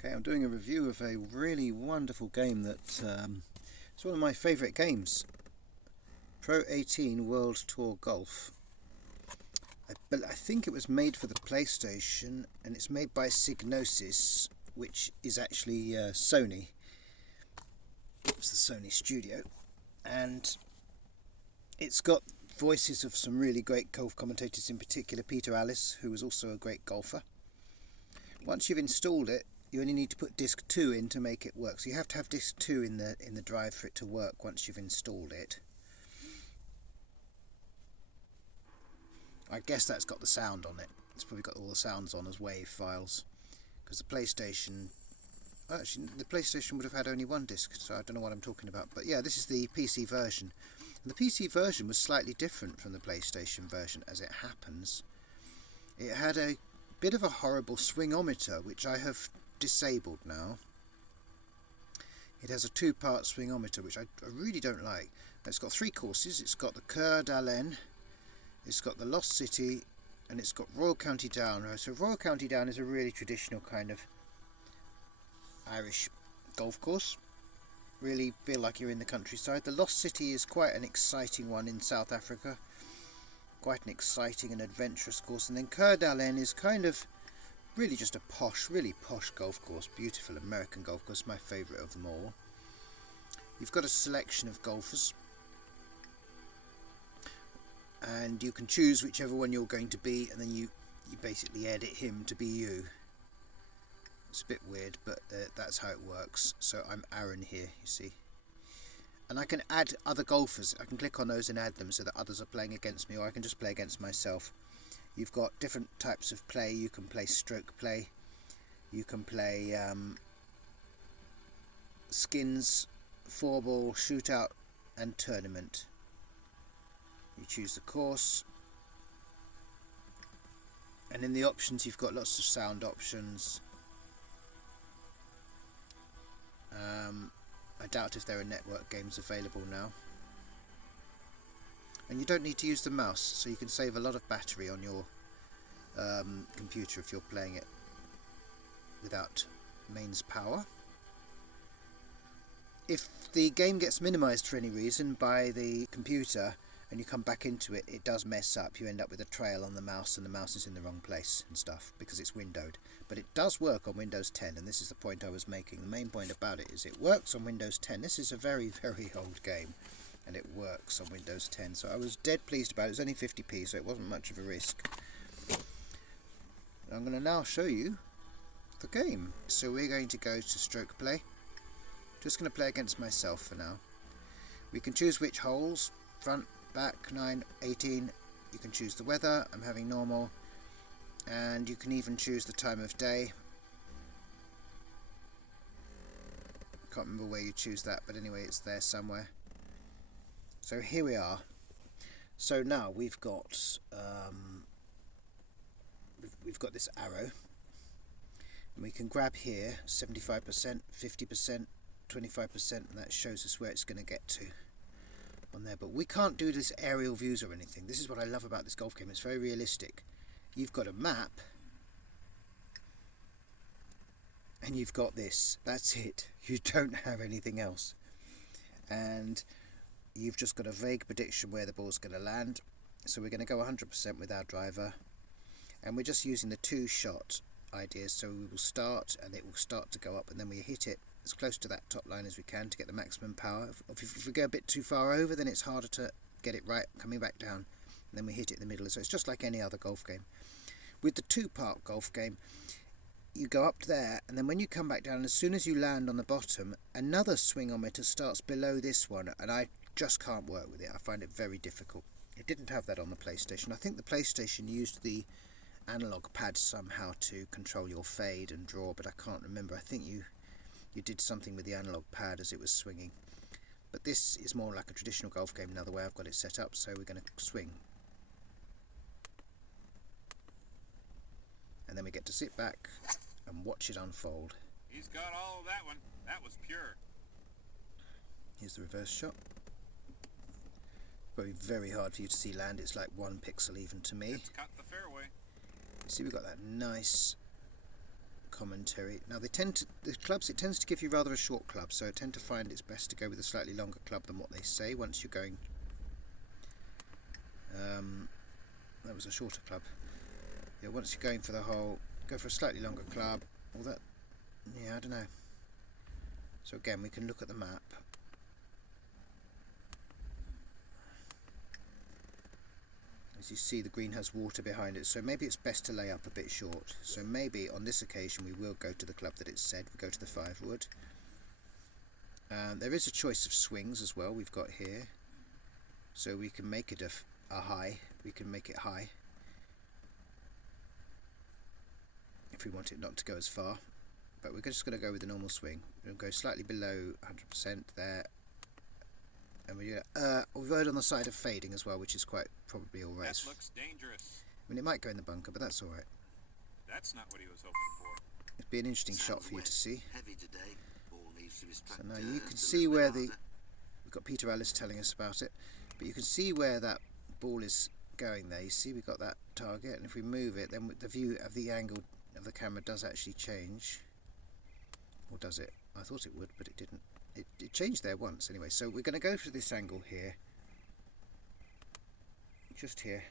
Okay, I'm doing a review of a really wonderful game that it's one of my favourite games. Pro 18 World Tour Golf. I think it was made for the PlayStation, and it's made by Psygnosis, which is actually Sony. It's the Sony studio, and it's got voices of some really great golf commentators, in particular Peter Alliss, who was also a great golfer. Once you've installed it, you only need to put disc 2 in to make it work. So you have to have disc 2 in the drive for it to work once you've installed it. I guess that's got the sound on it. It's probably got all the sounds on as WAV files. Because the PlayStation... Actually, the PlayStation would have had only one disc, so I don't know what I'm talking about. But yeah, this is the PC version. And the PC version was slightly different from the PlayStation version, as it happens. It had a bit of a horrible swingometer, which I have disabled now. It has a two-part swingometer, which I really don't like. It's got 3 courses. It's got the Coeur, it's got the Lost City, and it's got Royal County Down. So Royal County Down is a really traditional kind of Irish golf course. Really feel like you're in the countryside. The Lost City is quite an exciting one in South Africa. Quite an exciting and adventurous course. And then Coeur is kind of really just a really posh golf course. Beautiful American golf course, my favourite of them all. You've got a selection of golfers, and you can choose whichever one you're going to be, and then you basically edit him to be you. It's a bit weird, but that's how it works. So I'm Aaron here, you see. And I can add other golfers. I can click on those and add them so that others are playing against me, or I can just play against myself. You've got different types of play. You can play stroke play. You can play skins, 4-ball, shootout, and tournament. You choose the course. And in the options, you've got lots of sound options. I doubt if there are network games available now. And you don't need to use the mouse, so you can save a lot of battery on your computer if you're playing it without mains power. If the game gets minimized for any reason by the computer and you come back into it, it does mess up. You end up with a trail on the mouse, and the mouse is in the wrong place and stuff because it's windowed. But it does work on Windows 10, and this is the point I was making. The main point about it is it works on Windows 10. This is a very, very old game, and it works on Windows 10. So I was dead pleased about it. It was only 50p, so it wasn't much of a risk. I'm going to now show you the game. So we're going to go to stroke play. Just going to play against myself for now. We can choose which holes, front, back, 9, 18. You can choose the weather. I'm having normal. And you can even choose the time of day. Can't remember where you choose that, but anyway, it's there somewhere. So here we are. So now we've got this arrow, and we can grab here 75%, 50%, 25%, and that shows us where it's going to get to on there. But we can't do this aerial views or anything. This is what I love about this golf game. It's very realistic. You've got a map, and you've got this. That's it. You don't have anything else. And you've just got a vague prediction where the ball's going to land. So we're going to go 100% with our driver. And we're just using the 2-shot ideas. So we will start, and it will start to go up, and then we hit it as close to that top line as we can to get the maximum power. If we go a bit too far over, then it's harder to get it right coming back down. And then we hit it in the middle. So it's just like any other golf game. With the 2-part golf game, you go up there, and then when you come back down, as soon as you land on the bottom, another swingometer starts below this one, and I just can't work with it. I find it very difficult. It didn't have that on the PlayStation. I think the PlayStation used the analog pad somehow to control your fade and draw, but I can't remember. I think you did something with the analog pad as it was swinging. But this is more like a traditional golf game now, the way I've got it set up, so we're going to swing. And then we get to sit back and watch it unfold. He's got all of that one. That was pure. Here's the reverse shot. Probably very hard for you to see land. It's like 1 pixel even to me. It's cut the fairway. You see we've got that nice commentary. Now the clubs, it tends to give you rather a short club, so I tend to find it's best to go with a slightly longer club than what they say once you're going. That was a shorter club. Yeah, once you're going for the whole, go for a slightly longer club. All that, yeah, I don't know. So again, we can look at the map. As you see, the green has water behind it, so maybe it's best to lay up a bit short. So maybe on this occasion we will go to the club that it said. We go to the 5 wood. There is a choice of swings as well we've got here. So we can make it a high. We can make it high. If we want it not to go as far. But we're just going to go with the normal swing. We'll go slightly below 100% there. And we've heard on the side of fading as well, which is quite probably alright. That looks dangerous. I mean, it might go in the bunker, but that's alright. That's not what he was hoping for. It'd be an interesting shot for you to see. Heavy today. Ball needs to be struck So now you can see where we've got Peter Alliss telling us about it, but you can see where that ball is going there. You see we've got that target, and if we move it, then the view of the angle of the camera does actually change. Or does it? I thought it would, but it didn't. It changed there once anyway. So we're going to go for this angle here. Just here.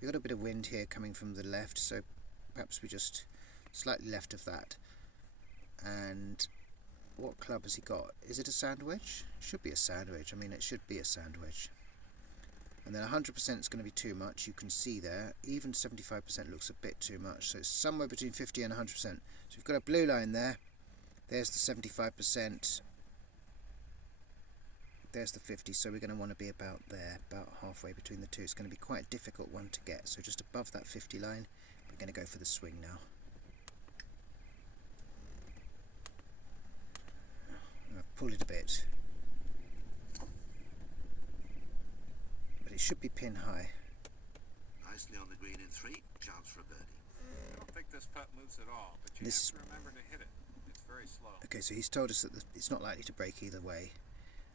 We've got a bit of wind here coming from the left, so perhaps we just slightly left of that. And what club has he got? Is it a sand wedge? Should be a sand wedge. I mean, it should be a sand wedge. And then 100% is going to be too much. You can see there, even 75% looks a bit too much. So it's somewhere between 50 and 100%. So we've got a blue line there. There's the 75%. There's the 50, so we're going to want to be about there, about halfway between the two. It's going to be quite a difficult one to get, so just above that 50 line, we're going to go for the swing now. I've pulled it a bit, but it should be pin high. Nicely on the green in 3, chance for a birdie. I don't think this putt moves at all, but you This have to remember to hit it. It's very slow. Okay, so he's told us that it's not likely to break either way.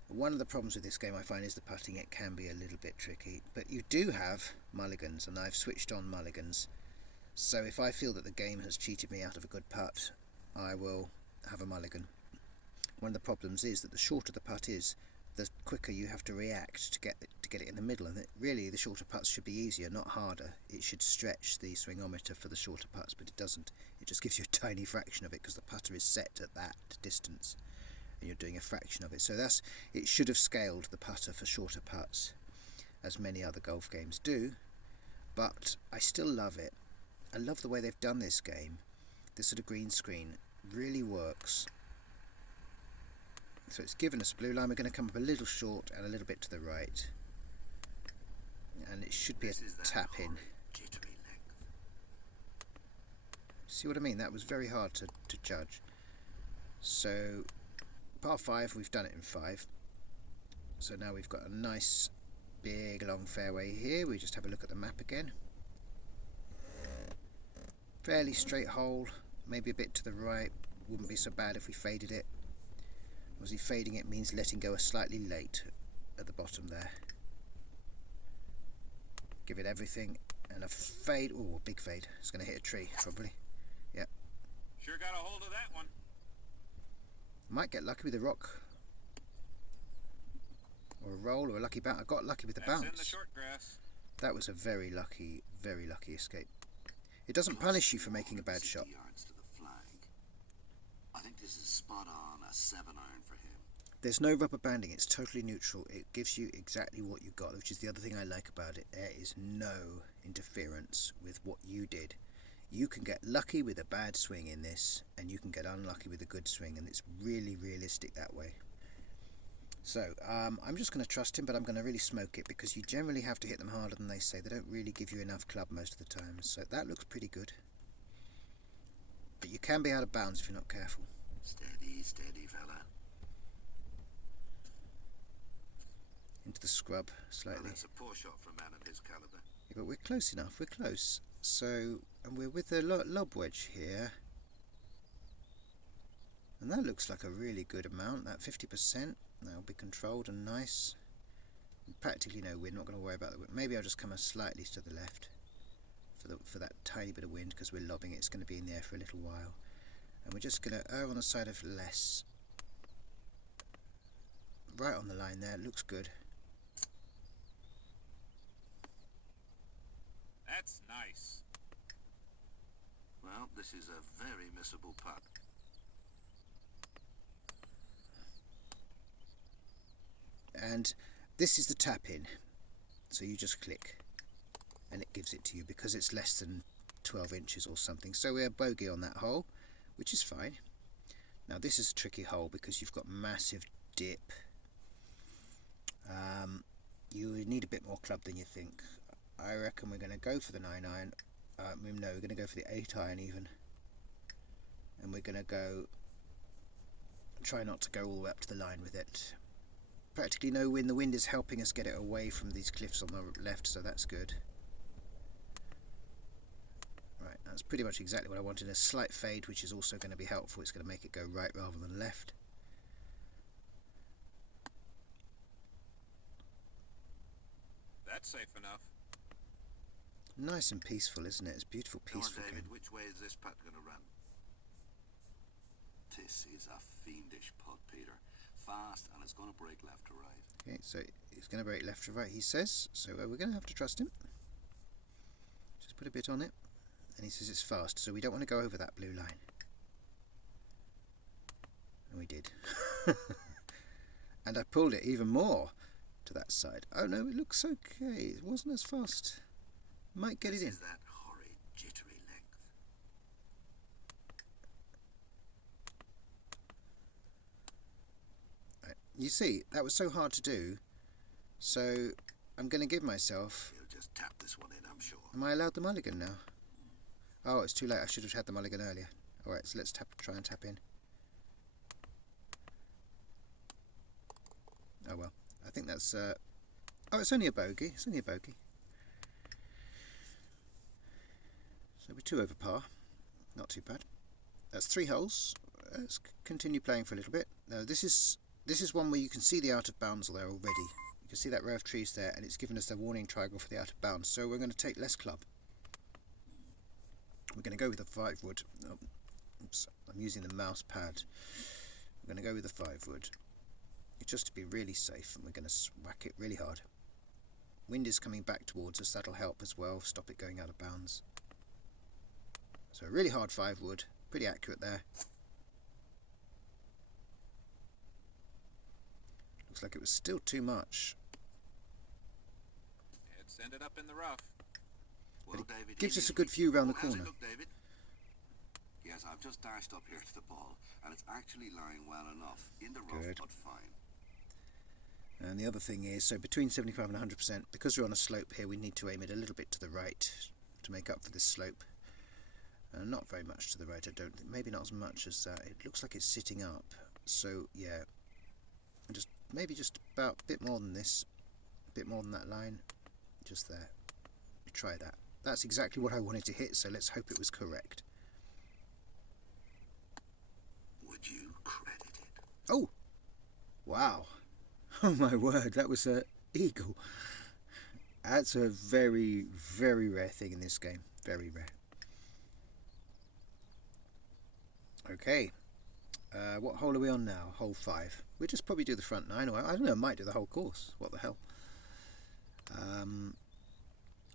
One of the problems with this game I find is the putting. It can be a little bit tricky, but you do have mulligans, and I've switched on mulligans. So if I feel that the game has cheated me out of a good putt, I will have a mulligan. One of the problems is that the shorter the putt is, the quicker you have to react to get it in the middle, and really the shorter putts should be easier, not harder. It should stretch the swingometer for the shorter putts, but it doesn't. It just gives you a tiny fraction of it because the putter is set at that distance. And you're doing a fraction of it, so it should have scaled the putter for shorter putts, as many other golf games do. But I still love it. I love the way they've done this game. This sort of green screen really works. So it's given us a blue line. We're going to come up a little short and a little bit to the right, and it should be a tap in. See what I mean? That was very hard to judge. So par 5, we've done it in 5. So now we've got a nice big long fairway here. We just have a look at the map again. Fairly straight hole, maybe a bit to the right. Wouldn't be so bad if we faded it. Obviously fading it means letting go a slightly late at the bottom there. Give it everything and a fade. Oh, a big fade. It's going to hit a tree probably. Yep. Sure got a hold of that one. Might get lucky with a rock, or a roll, or a lucky bounce. I got lucky with the bounce. In the short grass. That was a very lucky escape. It doesn't punish you for making a bad shot. Yards to the flag. I think this is spot on, a 7-iron for him. There's no rubber banding. It's totally neutral. It gives you exactly what you got, which is the other thing I like about it. There is no interference with what you did. You can get lucky with a bad swing in this, and you can get unlucky with a good swing, and it's really realistic that way. So I'm just going to trust him, but I'm going to really smoke it, because you generally have to hit them harder than they say. They don't really give you enough club most of the time, so that looks pretty good. But you can be out of bounds if you're not careful. Steady, steady, fella. Into the scrub slightly. Well, that's a poor shot for a man of his calibre. Yeah, but we're close enough. We're close. So, and we're with the lob wedge here. And that looks like a really good amount, that 50%. That'll be controlled and nice. Practically no wind, not going to worry about the wind. Maybe I'll just come slightly to the left for that tiny bit of wind, because we're lobbing it. It's going to be in the air for a little while. And we're just going to err on the side of less. Right on the line there, looks good. That's nice. Well, this is a very missable putt. And this is the tap in. So you just click and it gives it to you because it's less than 12 inches or something. So we're bogey on that hole, which is fine. Now this is a tricky hole because you've got massive dip. You need a bit more club than you think. I reckon we're going to go for the 9-iron. No, we're going to go for the 8-iron even. And we're going to go... Try not to go all the way up to the line with it. Practically no wind. The wind is helping us get it away from these cliffs on the left, so that's good. Right, that's pretty much exactly what I wanted. A slight fade, which is also going to be helpful. It's going to make it go right rather than left. That's safe enough. Nice and peaceful, isn't it? It's beautiful, Come on, peaceful David, game. which way is this putt going to run? This is a fiendish putt, Peter. Fast, and it's going to break left to right. Okay, so it's going to break left to right, he says. So we're going to have to trust him. Just put a bit on it. And he says it's fast, so we don't want to go over that blue line. And we did. And I pulled it even more to that side. Oh no, it looks okay. It wasn't as fast. Might get it in. This is that horrid, jittery length. Right. You see, that was so hard to do. So I'm going to give myself... He'll just tap this one in, I'm sure. Am I allowed the mulligan now? Oh, it's too late. I should have had the mulligan earlier. Alright, so let's try and tap in. Oh well. I think that's... Oh, it's only a bogey. It's only a bogey. So we're 2 over par. Not too bad. That's 3 holes. Let's continue playing for a little bit. Now this is one where you can see the out of bounds there already. You can see that row of trees there, and it's given us the warning triangle for the out of bounds. So we're going to take less club. We're going to go with the 5 wood. Oh, oops, I'm using the mouse pad. We're going to go with the 5 wood. Just to be really safe, and we're going to whack it really hard. Wind is coming back towards us, that'll help as well, stop it going out of bounds. So a really hard 5 wood, pretty accurate there. Looks like it was still too much. It's ended up in the rough. Well, But it David, gives us a easy. good view around the How's it corner. look, David? Yes, I've just dashed up here to the ball, and it's actually lying well enough. In the rough, Good. but fine. And the other thing is, so between 75 and 100%, because we're on a slope here, we need to aim it a little bit to the right to make up for this slope. Not very much to the right, I don't think. Maybe not as much as that. It looks like it's sitting up. So, yeah. Maybe just about a bit more than this. A bit more than that line. Just there. Try that. That's exactly what I wanted to hit, so let's hope it was correct. Would you credit it? Oh! Wow. Oh my word, that was an eagle. That's a very, very rare thing in this game. Very rare. Okay. What hole are we on now? Hole 5. We'll just probably do the front 9, or I don't know, I might do the whole course. What the hell?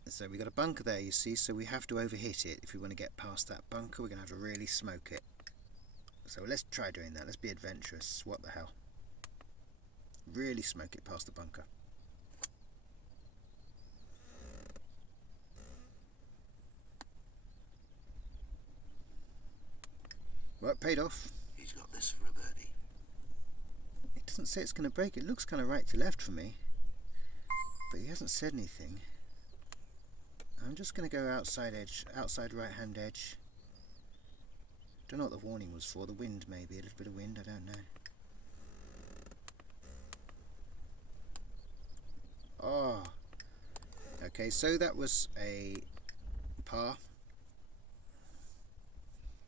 So we got a bunker there, you see, so we have to overhit it. If we want to get past that bunker, we're going to have to really smoke it. So let's try doing that. Let's be adventurous. What the hell? Really smoke it past the bunker. Well, it paid off. He's got this for a birdie. It doesn't say it's going to break. It looks kind of right to left for me. But he hasn't said anything. I'm just going to go outside edge, outside right hand edge. Don't know what the warning was for. The wind maybe, a little bit of wind, I don't know. Oh. Okay, so that was a par.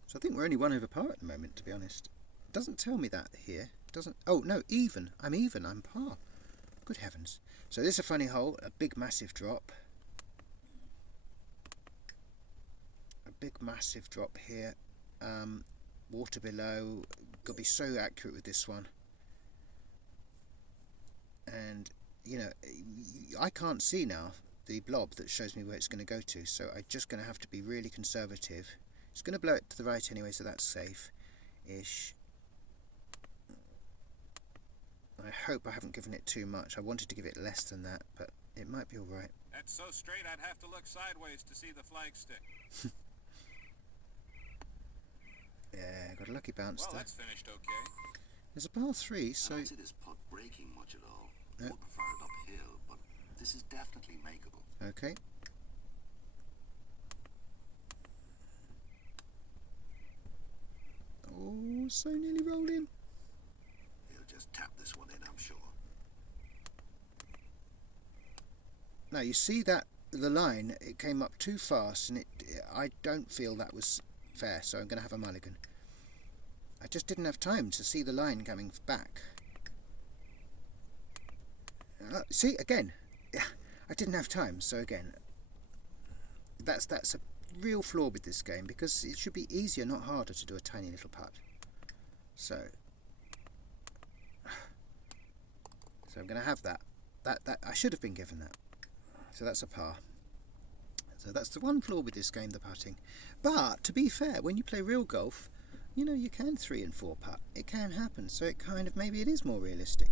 So I think we're only 1 over par at the moment, to be honest. It doesn't tell me that here. It doesn't. Oh no, even. I'm even. I'm par. Good heavens. So this is a funny hole. A big massive drop. A big massive drop here. water below. Got to be so accurate with this one. And you know, I can't see now the blob that shows me where it's going to go to, so I'm just going to have to be really conservative. It's going to blow it to the right anyway, so that's safe-ish. I hope I haven't given it too much. I wanted to give it less than that, but it might be alright. That's so straight I'd have to look sideways to see the flagstick. Yeah, got a lucky bounce Well, there. that's finished okay. There's a par 3, so... I don't see this putt breaking much at all. No. Would prefer it uphill, but this is definitely makeable. Okay. Oh, so nearly rolled in. He'll just tap this one in, I'm sure. Now you see that the line, it came up too fast, and I don't feel that was fair, so I'm going to have a mulligan. I just didn't have time to see the line coming back. See, again, I didn't have time, so again, that's a real flaw with this game, because it should be easier, not harder, to do a tiny little putt. So I'm going to have that I should have been given that. So that's a par. So that's the one flaw with this game, the putting. But to be fair, when you play real golf, you know, you can 3 and 4 putt. It can happen, so it kind of, maybe it is more realistic.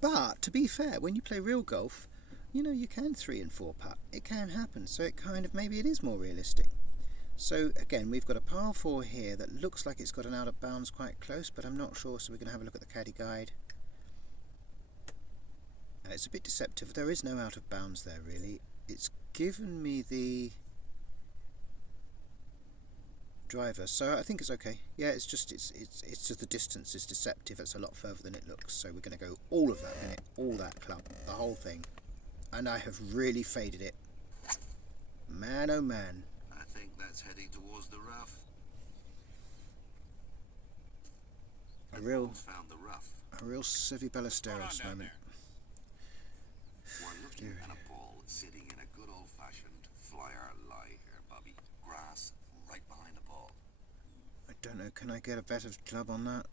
But to be fair, when you play real golf, you know, you can 3 and 4 putt. It can happen, so it kind of, maybe it is more realistic. So again, we've got a par 4 here that looks like it's got an out of bounds quite close, but I'm not sure, so we're going to have a look at the caddy guide. It's a bit deceptive. There is no out of bounds there, really. It's given me the driver, so I think it's okay. Yeah, it's just the distance is deceptive. It's a lot further than it looks, so we're going to go all of that in it, all that club, the whole thing. And I have really faded it. Man, oh man. I think that's heading towards the rough. Found the rough. A real Civi Ballesteros down moment. We're looking at a ball sitting in a good old-fashioned flyer lie here, Bobby. Grass right behind the ball. I don't know, can I get a better club on that?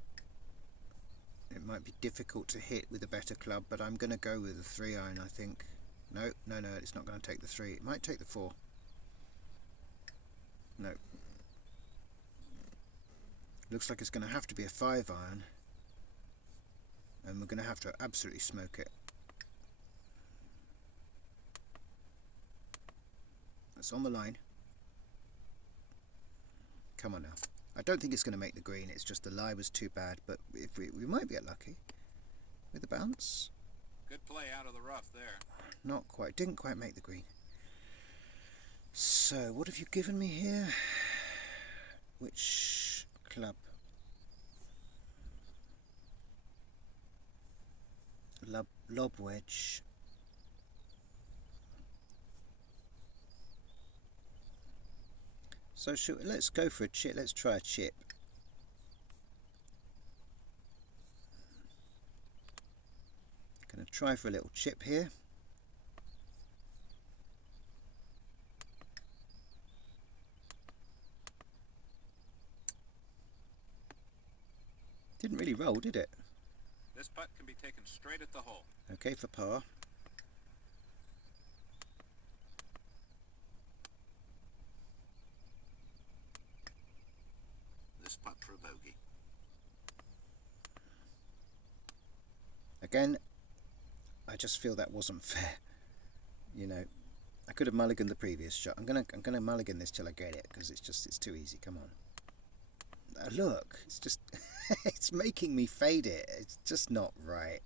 It might be difficult to hit with a better club, but I'm going to go with a 3-iron, I think. No, it's not going to take the 3. It might take the 4. No. Looks like it's going to have to be a 5-iron. And we're going to have to absolutely smoke it. It's on the line. Come on now. I don't think it's going to make the green. It's just the lie was too bad. But if we might get lucky with the bounce. Good play out of the rough there. Not quite. Didn't quite make the green. So what have you given me here? Which club? Lob wedge. So let's go for a chip. Let's try a chip. Going to try for a little chip here. Didn't really roll, did it? This putt can be taken straight at the hole. Okay, for par. This putt for a bogey. Again, I just feel that wasn't fair. You know, I could have mulliganed the previous shot. I'm gonna mulligan this till I get it, because it's too easy. Come on. Look, it's just it's making me fade it. It's just not right.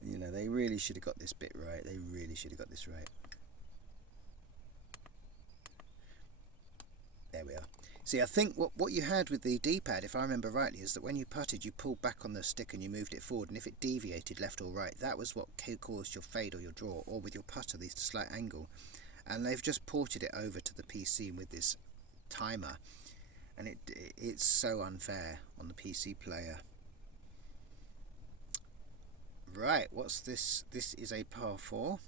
You know, they really should have got this bit right. They really should have got this right. There we are. See, I think what you had with the D-pad, if I remember rightly, is that when you putted, you pulled back on the stick and you moved it forward, and if it deviated left or right, that was what caused your fade or your draw, or with your putter, the slight angle. And they've just ported it over to the PC with this timer, and it's so unfair on the PC player. Right, what's this? This is a par 4.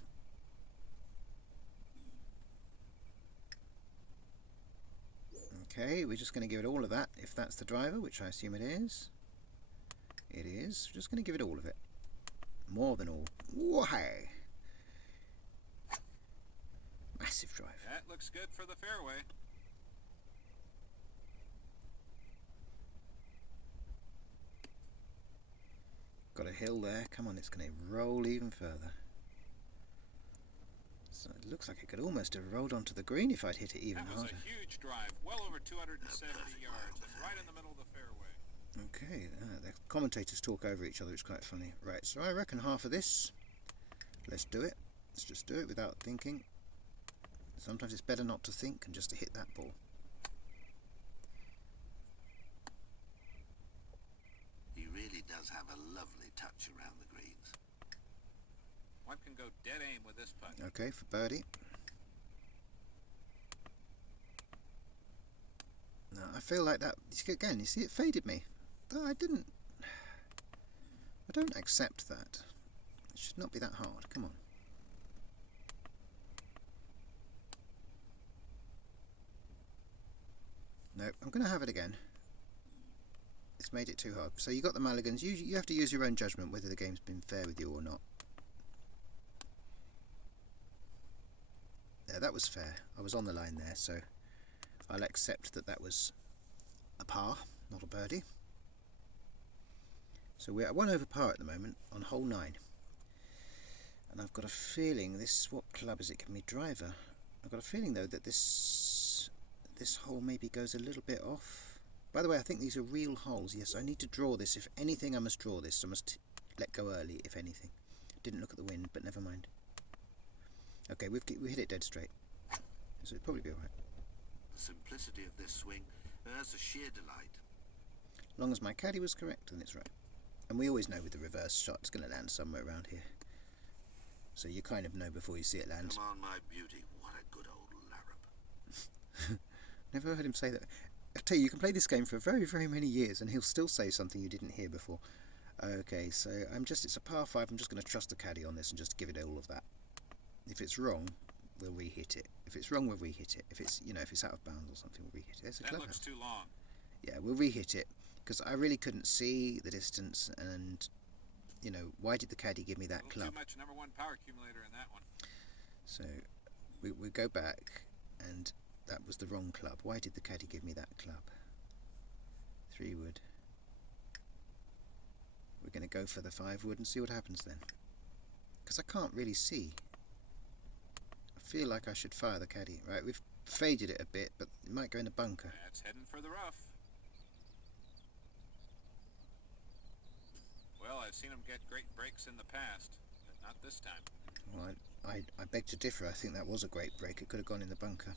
Okay, we're just going to give it all of that, if that's the driver, which I assume it is. It is. We're just going to give it all of it. More than all. Why? Massive drive. That looks good for the fairway. Got a hill there. Come on, it's going to roll even further. So it looks like it could almost have rolled onto the green if I'd hit it even That was harder. a huge drive, well over 270 yards, and right in the middle of the fairway. Okay, the commentators talk over each other, it's quite funny. Right, so I reckon half of this. Let's do it. Let's just do it without thinking. Sometimes it's better not to think and just to hit that ball. He really does have a lovely touch around the greens. One can go dead aim with this putt. Okay, for birdie. Now, I feel like that, again, you see it faded me. I don't accept that. It should not be that hard, come on. No, I'm going to have it again. It's made it too hard. So you got the mulligans. You have to use your own judgment whether the game's been fair with you or not. There, that was fair. I was on the line there, so I'll accept that that was a par, not a birdie. So we're at 1 over par at the moment on hole 9. And I've got a feeling this, what club is it giving me? Driver. I've got a feeling though that this hole maybe goes a little bit off. By the way, I think these are real holes. Yes, I need to draw this. If anything, I must draw this. I must let go early, if anything. Didn't look at the wind, but never mind. Okay, we hit it dead straight. So it'll probably be alright. The simplicity of this swing is a sheer delight. As long as my caddy was correct, then it's right. And we always know with the reverse shot it's going to land somewhere around here. So you kind of know before you see it land. Come on, my beauty. What a good old larrup. Never heard him say that. I tell you, you can play this game for very, very many years and he'll still say something you didn't hear before. Okay, so it's a par 5. I'm just going to trust the caddy on this and just give it all of that. If it's wrong, we'll re-hit it. If it's wrong, we'll re-hit it. If it's, if it's out of bounds or something, we'll re-hit it. That looks too long. Yeah, we'll re-hit it because I really couldn't see the distance and, why did the caddy give me that club? Too much number 1 power accumulator in that one. So we go back and that was the wrong club. Why did the caddy give me that club? 3 wood. We're going to go for the 5 wood and see what happens then. Because I can't really see. I feel like I should fire the caddy. Right, we've faded it a bit, but it might go in the bunker. That's heading for the rough. Well, I've seen him get great breaks in the past, but not this time. Well, I beg to differ. I think that was a great break. It could have gone in the bunker.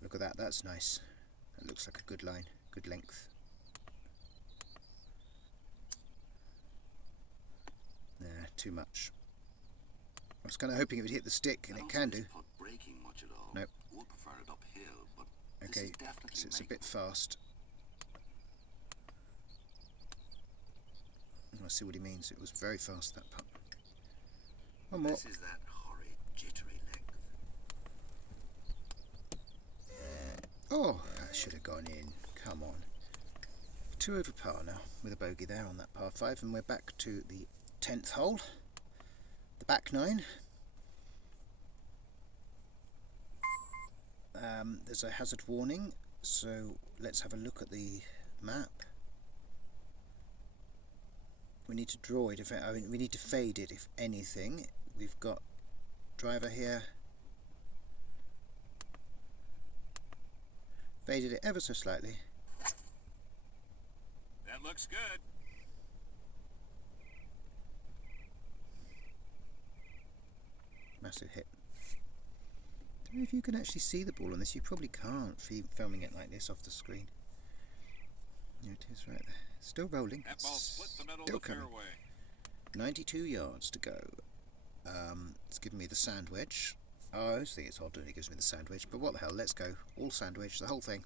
Look at that, that's nice. That looks like a good line, good length. Nah, too much. I was kind of hoping it would hit the stick, and it can do. Not breaking much at all. Nope. Would prefer it uphill, but Okay, so it's a bit fast. I see what he means. It was very fast, that putt. One more. This is that horrid jittery length. Oh, that should have gone in. Come on. 2 over par now, with a bogey there on that par 5, and we're back to the 10th hole. The back 9. There's a hazard warning, so let's have a look at the map. We need to draw it, we need to fade it if anything. We've got driver here. Faded it ever so slightly. That looks good. Massive hit. I don't know if you can actually see the ball on this. You probably can't, filming it like this off the screen. There it is right there. Still rolling. That ball split the middle Still of the coming. fairway. 92 yards to go. It's giving me the sand wedge. I always think it's odd when it gives me the sand wedge, but what the hell, let's go. All sand wedge, the whole thing.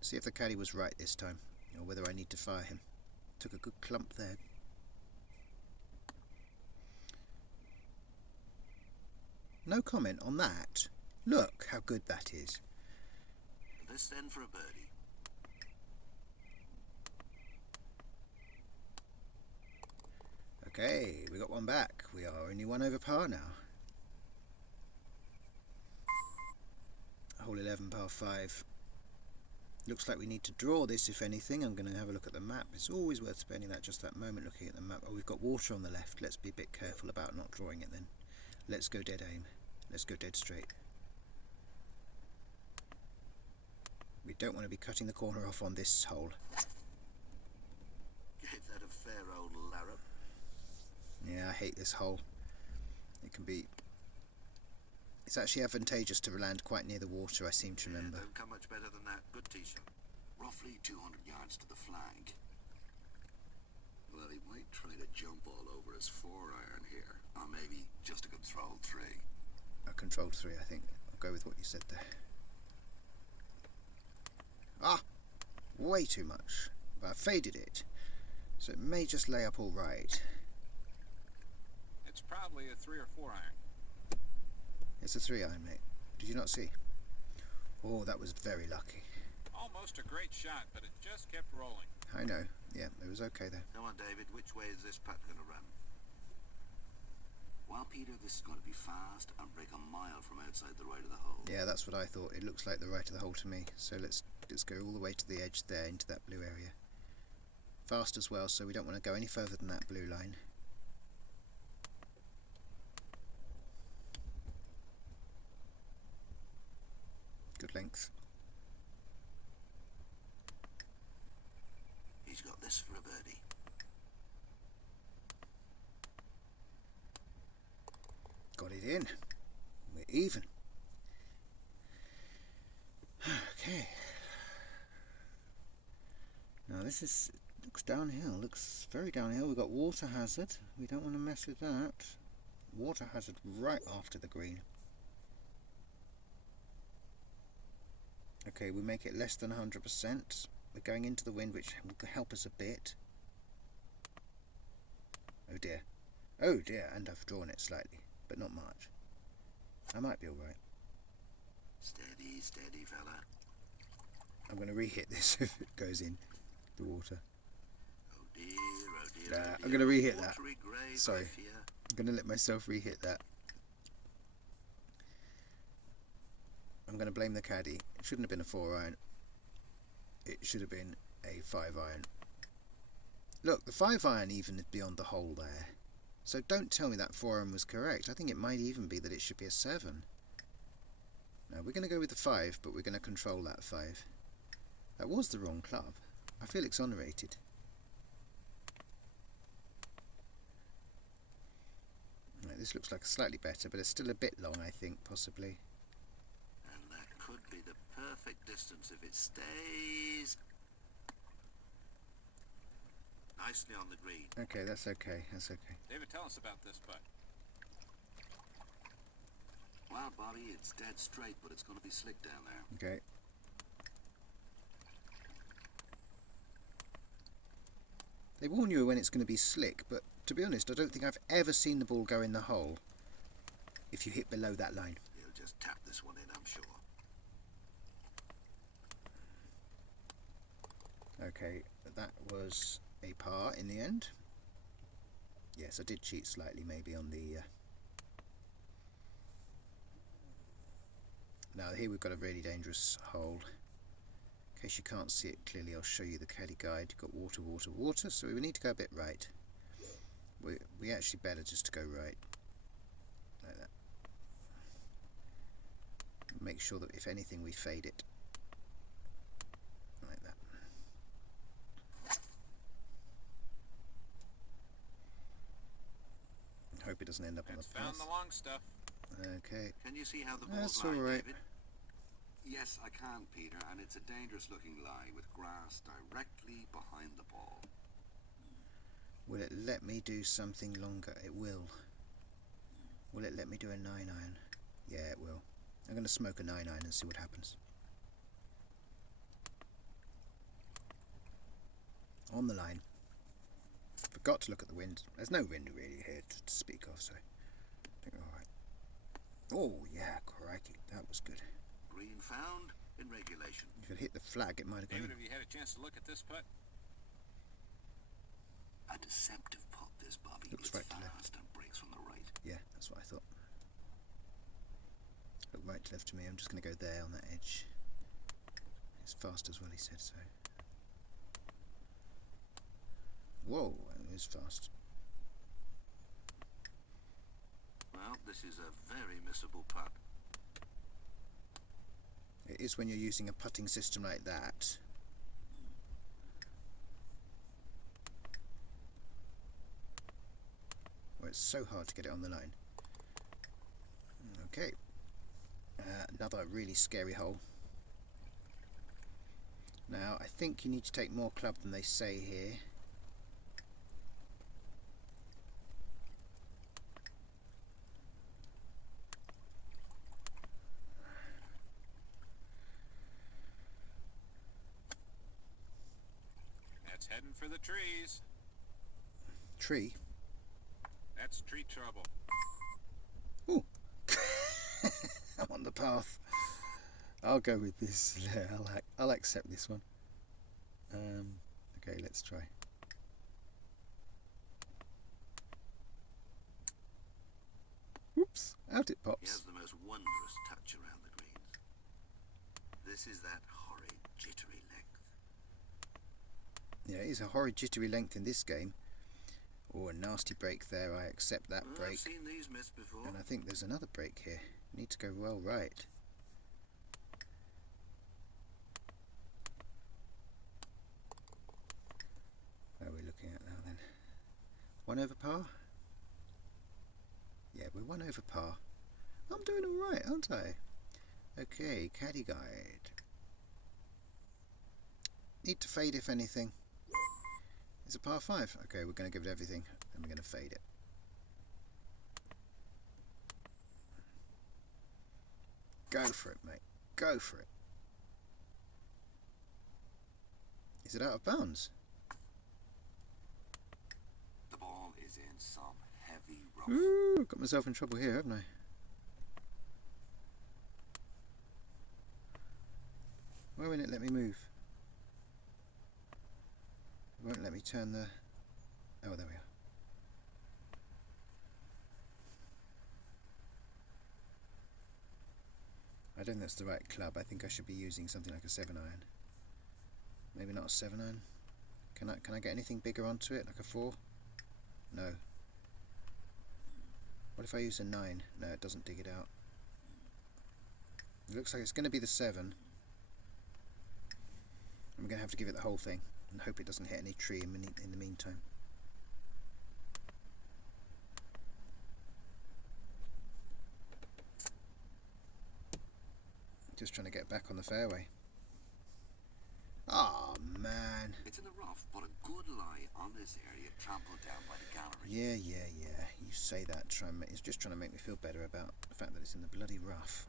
See if the caddy was right this time, or whether I need to fire him. Took a good clump there. No comment on that. Look how good that is. This then for a birdie. Okay, we got one back. We are only one over par now. Hole 11, par 5. Looks like we need to draw this, if anything. I'm going to have a look at the map. It's always worth spending just that moment looking at the map. Oh, we've got water on the left. Let's be a bit careful about not drawing it then. Let's go dead aim. Let's go dead straight. We don't want to be cutting the corner off on this hole. Gave that a fair old larrup. Yeah, I hate this hole. It can be... It's actually advantageous to land quite near the water, I seem to remember. Don't come much better than that. Good tee shot. Roughly 200 yards to the flag. Well, he might try to jump all over his 4-iron here. Or maybe just a controlled 3. A controlled 3, I think. I'll go with what you said there. Ah! Way too much. But I faded it. So it may just lay up all right. It's probably a 3 or 4 iron. It's a 3-iron, mate. Did you not see? Oh, that was very lucky. Almost a great shot, but it just kept rolling. I know. Yeah, it was okay there. Come on, David. Which way is this putt going to run? Well, Peter, this is going to be fast and break a mile from outside the right of the hole. Yeah, that's what I thought. It looks like the right of the hole to me. So let's go all the way to the edge there, into that blue area. Fast as well, so we don't want to go any further than that blue line. Good length. He's got this for a birdie. Got it in. We're even. Okay. Now this looks downhill. Looks very downhill. We've got water hazard. We don't want to mess with that. Water hazard right after the green. Okay, we make it less than 100%. We're going into the wind, which will help us a bit. Oh dear. Oh dear, and I've drawn it slightly, but not much. I might be alright. Steady, steady, fella. I'm going to re-hit this if it goes in the water. Oh dear, oh dear, oh dear. I'm going to re-hit that. Watery grave, Sorry. I fear. I'm going to let myself re-hit that. I'm going to blame the caddy. It shouldn't have been a 4-iron. It should have been a 5-iron. Look, the 5-iron even is beyond the hole there. So don't tell me that 4-iron was correct. I think it might even be that it should be a 7. Now we're going to go with the 5, but we're going to control that 5. That was the wrong club. I feel exonerated. Right, this looks like slightly better, but it's still a bit long, I think, possibly. And that could be the perfect distance if it stays nicely on the green. Okay, that's okay. That's okay. David, tell us about this putt. Well, Bobby, it's dead straight, but it's going to be slick down there. Okay. They warn you when it's going to be slick, but to be honest, I don't think I've ever seen the ball go in the hole if you hit below that line. He'll just tap this one in, I'm sure. Okay, that was a par in the end. Yes, I did cheat slightly maybe on the... Now here we've got a really dangerous hole. In case you can't see it clearly, I'll show you the caddy guide. You've got water, water, water, so we need to go a bit right. We actually better just to go right. Like that. Make sure that if anything we fade it. Like that. Hope it doesn't end up on That's the found path. the long stuff. Okay. Can you see how the ball's That's lying, alright. David? Yes, I can, Peter, and it's a dangerous looking lie with grass directly behind the ball. Will it let me do something longer? It will. Will it let me do a 9-iron? Yeah, it will. I'm going to smoke a 9-iron and see what happens. On the line. Forgot to look at the wind. There's no wind really here to speak of, so I think we're alright. Oh, yeah, crikey. That was good. Green found in regulation. If it hit the flag, it might have gone David, in. have you had a chance to look at this putt? A deceptive putt, this, Bobby. Looks It's right to left. fast and breaks from the right. Yeah, that's what I thought. Look right to left to me. I'm just going to go there on that edge. It's fast as well, he said so. Whoa, it is fast. Well, this is a very missable putt. It is when you're using a putting system like that. Where it's so hard to get it on the line. Okay. Another really scary hole. Now, I think you need to take more club than they say here. That's heading for the trees. Tree. That's tree trouble. Ooh. I'm on the path. I'll go with this. I'll accept this one. Okay, let's try. Whoops! Out it He has pops. the most wondrous touch around the greens. This is that horrid, jittery length. Yeah, it is a horrid jittery length in this game. Oh, a nasty break there. I accept that I've break. seen these miss before. And I think there's another break here. Need to go well right. What are we looking at now then? 1 over par? Yeah, we're 1 over par. I'm doing alright, aren't I? Okay, caddy guide. Need to fade if anything. It's a par 5. Okay, we're going to give it everything and we're going to fade it. Go for it, mate. Go for it. Is it out of bounds? The ball is in some heavy rough. Ooh, got myself in trouble here, haven't I? Why won't it let me move? It won't let me turn the... Oh, there we are. I don't think that's the right club. I think I should be using something like a 7-iron. Maybe not a 7-iron. Can I get anything bigger onto it, like a 4? No. What if I use a 9? No, it doesn't dig it out. It looks like it's going to be the 7. I'm going to have to give it the whole thing and hope it doesn't hit any tree in the meantime. Just trying to get back on the fairway. Oh man. It's in the rough, but a good lie on this area trampled down by the gallery. Yeah. You say that. It's just trying to make me feel better about the fact that it's in the bloody rough.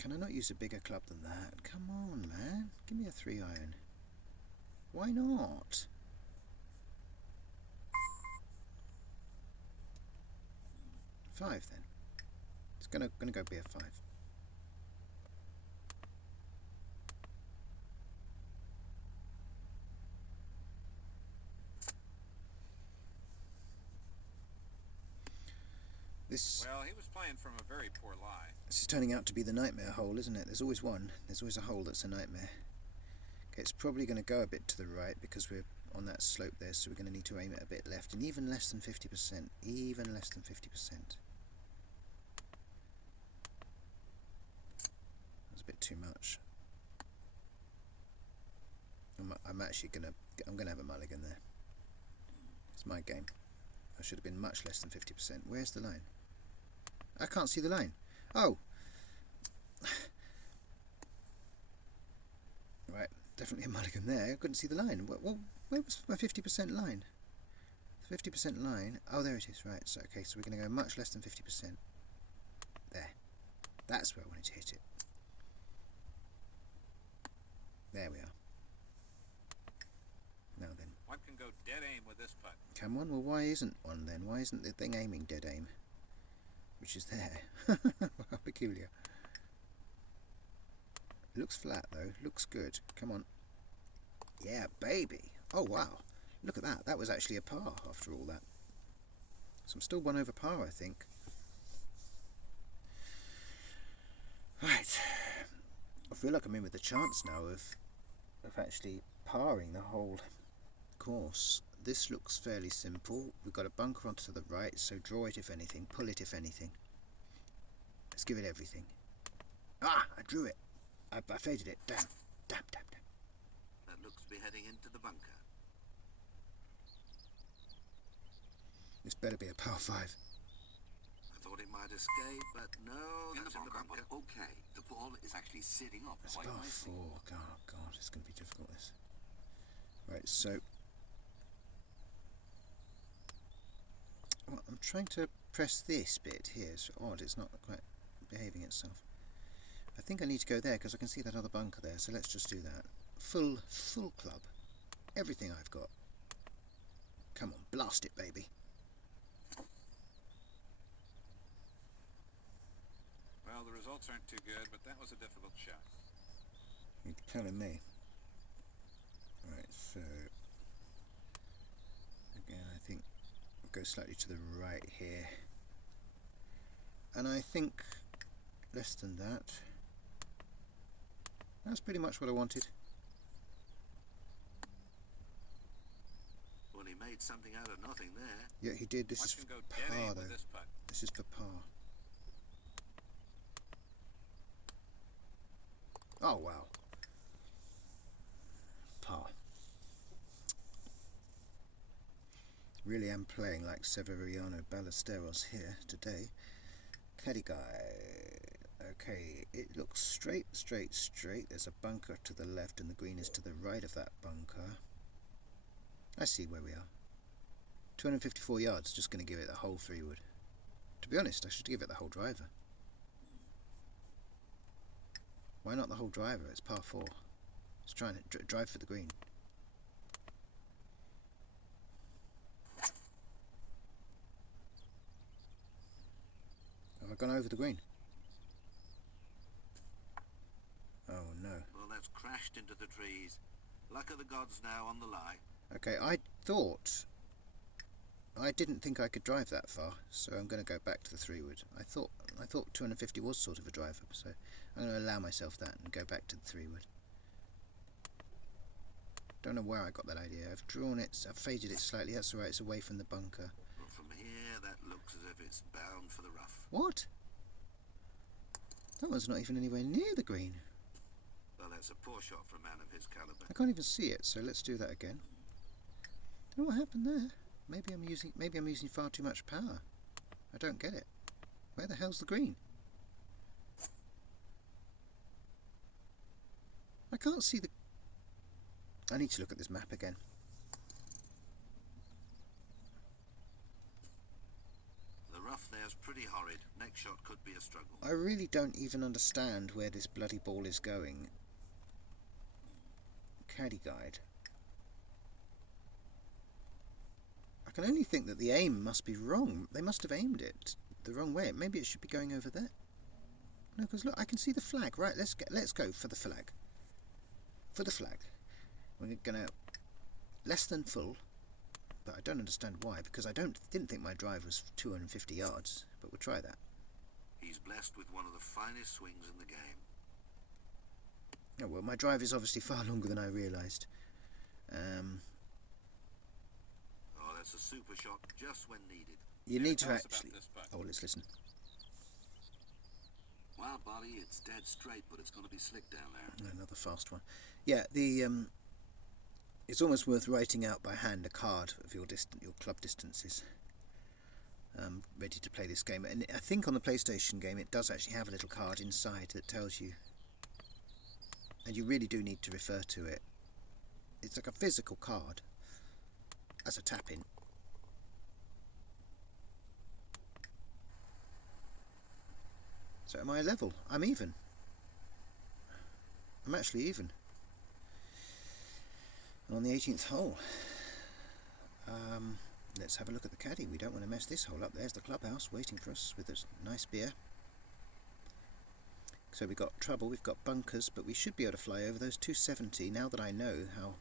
Can I not use a bigger club than that? Come on, man. Give me a 3-iron. Why not? Five then. It's gonna go be a 5. Well, he was playing from a very poor lie. This is turning out to be the nightmare hole, isn't it? There's always one. There's always a hole that's a nightmare. Okay, it's probably going to go a bit to the right because we're on that slope there, so we're going to need to aim it a bit left, and even less than 50%. Even less than 50%. That's a bit too much. I'm actually going to have a mulligan there. It's my game. I should have been much less than 50%. Where's the line? I can't see the line. Oh! Right, definitely a mulligan there. I couldn't see the line. Where was my 50% line? 50% line. Oh, there it is. Right, so okay, so we're going to go much less than 50%. There. That's where I wanted to hit it. There we are. Now then. One can go dead aim with this putt. Can one? Well, why isn't one then? Why isn't the thing aiming dead aim? which is there. How peculiar. It looks flat though, looks good. Come on. Yeah, baby. Oh wow, look at that. That was actually a par after all that. So I'm still 1 over par, I think. Right. I feel like I'm in with a chance now of actually parring the whole course. This looks fairly simple. We've got a bunker onto the right, so draw it if anything, pull it if anything. Let's give it everything. Ah, I drew it. I faded it. Damn. That looks to be heading into the bunker. This better be a par 5. I thought it might escape, but no, that's in the bunker. Okay, the ball is actually sitting up That's quite par nicely. 4. Oh god, it's going to be difficult, this. Right, so... Well, I'm trying to press this bit here. It's odd, it's not quite behaving itself. I think I need to go there because I can see that other bunker there, so let's just do that. Full club. Everything I've got. Come on, blast it, baby. Well, the results aren't too good, but that was a difficult shot. You're telling me. Right, so... Again, I think we'll go slightly to the right here. And I think less than that. That's pretty much what I wanted. Well, he made something out of nothing there. Yeah, he did. This Watch is him for go dead par, aim though. with this putt. This is for par. Oh, wow. Par. Really am playing like Severiano Ballesteros here today. Caddy guy. Okay, it looks straight. There's a bunker to the left and the green is to the right of that bunker. I see where we are. 254 yards, just going to give it the whole 3-wood. To be honest, I should give it the whole driver. Why not the whole driver? It's par 4. Let's try and drive for the green. Have I gone over the green? Oh no. Well, that's crashed into the trees. Luck of the gods now on the lie. Okay, I didn't think I could drive that far, so I'm going to go back to the 3-wood. I thought 250 was sort of a driver, so I'm going to allow myself that and go back to the 3-wood. Don't know where I got that idea. I've drawn it, I've faded it slightly. That's alright, it's away from the bunker. Well, from here, that looks as if it's bound for the rough. What? That one's not even anywhere near the green. Well, that's a poor shot for a man of his caliber. I can't even see it, so let's do that again. Don't know what happened there. Maybe I'm using far too much power. I don't get it. Where the hell's the green? I can't see the... I need to look at this map again. The rough there's pretty horrid. Next shot could be a struggle. I really don't even understand where this bloody ball is going. Caddy guide. I can only think that the aim must be wrong. They must have aimed it the wrong way. Maybe it should be going over there. No, because look, I can see the flag. Right, let's go for the flag. For the flag. We're gonna less than full, but I don't understand why, because I didn't think my drive was 250 yards. But we'll try that. He's blessed with one of the finest swings in the game. Oh well, my drive is obviously far longer than I realised. Oh, that's a super shot just when needed. You need to tell us about actually... this putt. Oh, let's listen. Well, Bobby, it's dead straight, but it's going to be slick down there. Another fast one. Yeah, it's almost worth writing out by hand a card of your club distances. Ready to play this game. And I think on the PlayStation game it does actually have a little card inside that tells you. And you really do need to refer to it. It's like a physical card as a tap-in. So am I level? I'm even. I'm actually even. On the 18th hole. Let's have a look at the caddy. We don't want to mess this hole up. There's the clubhouse waiting for us with a nice beer. So we've got trouble, we've got bunkers, but we should be able to fly over those 270. Now that I know how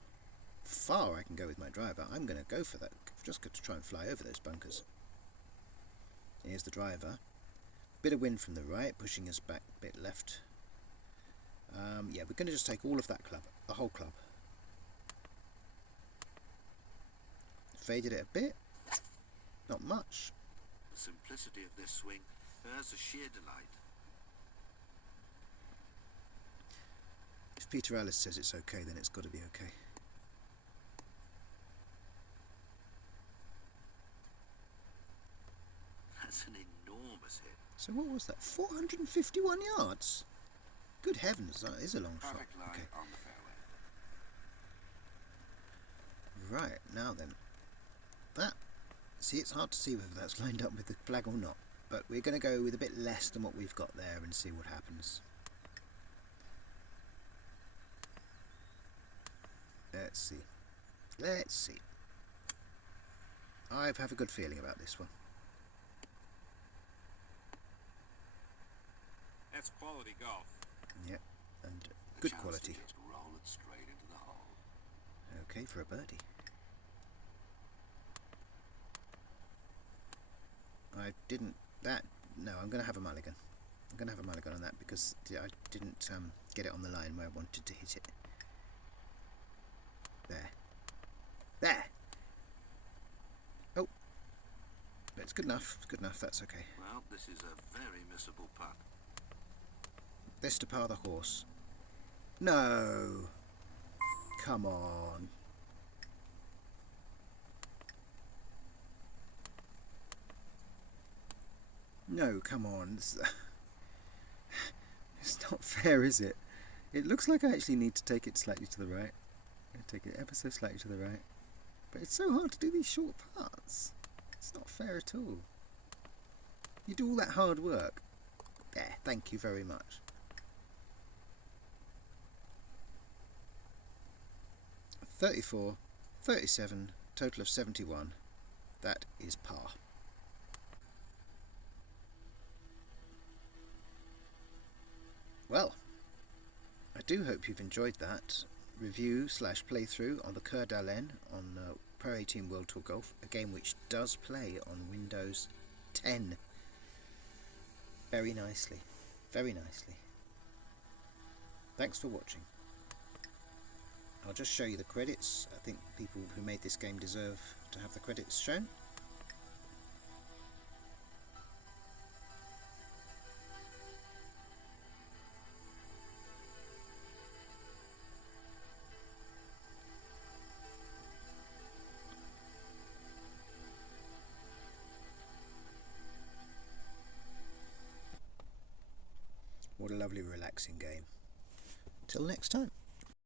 far I can go with my driver, I'm going to go for that. I've just got to try and fly over those bunkers. Here's the driver. Bit of wind from the right, pushing us back a bit left. Yeah, we're going to just take all of that club, the whole club. Faded it a bit. Not much. The simplicity of this swing, hers a sheer delight. If Peter Alliss says it's okay, then it's got to be okay. That's an enormous hit. So what was that? 451 yards? Good heavens, that is a long shot. Perfect line Okay. on the fairway. Right, now then. That, see, it's hard to see whether that's lined up with the flag or not, but we're going to go with a bit less than what we've got there and see what happens. Let's see. Let's see. I have a good feeling about this one. That's quality golf. Yeah, and The good chance quality. to just roll it straight into the hole. Okay, for a birdie. I didn't... That... No, I'm going to have a mulligan. I'm going to have a mulligan on that because I didn't get it on the line where I wanted to hit it. There. There! Oh. But it's good enough. It's good enough. That's okay. Well, this is a very missable putt. This to par the horse. No! Come on. No, come on. It's not fair, is it? It looks like I actually need to take it slightly to the right. I take it ever so slightly to the right. But it's so hard to do these short putts. It's not fair at all. You do all that hard work. There, thank you very much. .34, 37, total of 71. That is par. Well, I do hope you've enjoyed that review / playthrough on the Coeur on Pro 18 World Tour Golf, a game which does play on Windows 10 very nicely, very nicely. Thanks for watching. I'll just show you the credits. I think people who made this game deserve to have the credits shown. What a lovely relaxing game. Till next time.